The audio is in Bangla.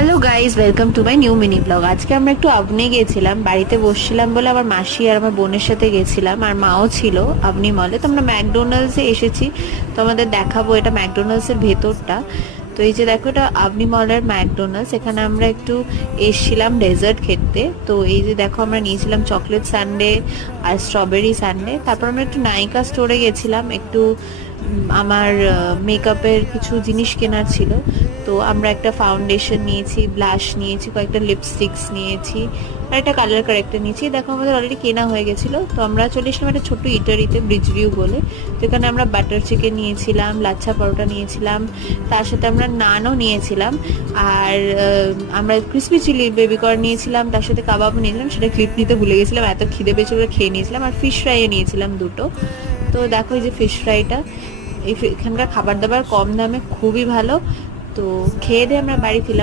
Hello guys, welcome to my new mini blog. আজকে আমরা একটু আবনি গেছিলাম, বাড়িতে বসছিলাম বলে আমার মাসি আর আমার বোনের সাথে গেছিলাম, আর মাও ছিল আবনি মলে। তো আমরা ম্যাকডোনাল্ডসে এসেছি, তো আমাদের দেখাবো এটা ম্যাকডোনাল্ডসের ভেতরটা। তো এই যে দেখো, এটা আবনি মলের ম্যাকডোনাল্ডস। এখানে আমরা একটু এসছিলাম ডেজার্ট খেতে। তো এই যে দেখো, আমরা নিয়েছিলাম চকলেট সানডে আর স্ট্রবেরি সানডে। তারপর আমরা একটু নাইকা স্টোরে গেছিলাম, একটু আমার মেকআপের কিছু জিনিস কেনার ছিল। তো আমরা একটা ফাউন্ডেশন নিয়েছি, ব্লাশ নিয়েছি, কয়েকটা লিপস্টিক্স নিয়েছি, আর একটা কালার কারেক্টার নিয়েছি। দেখো আমাদের অলরেডি কেনা হয়ে গেছিলো। তো আমরা চলে এসলাম একটা ছোট্ট ইটারিতে, ব্রিজ ভিউ বলে। যেখানে আমরা বাটার চিকেন নিয়েছিলাম, লাচ্ছা পরোটা নিয়েছিলাম, তার সাথে আমরা নানও নিয়েছিলাম, আর আমরা ক্রিসপি চিলি বেবি কর্ন নিয়েছিলাম, তার সাথে কাবাবও নিয়েছিলাম। সেটা ক্লিপ নিতে ভুলে গেছিলাম, এত খিদে পেয়েছিল খেয়ে নিয়েছিলাম। আর ফিশ ফ্রাইও নিয়েছিলাম দুটো। তো দেখো এই যে ফিশ ফ্রাইটা, এখানকার খাবার দাবার কম দামে খুবই ভালো। তো খেয়ে দিয়ে আমরা বাড়ি ফিরলাম।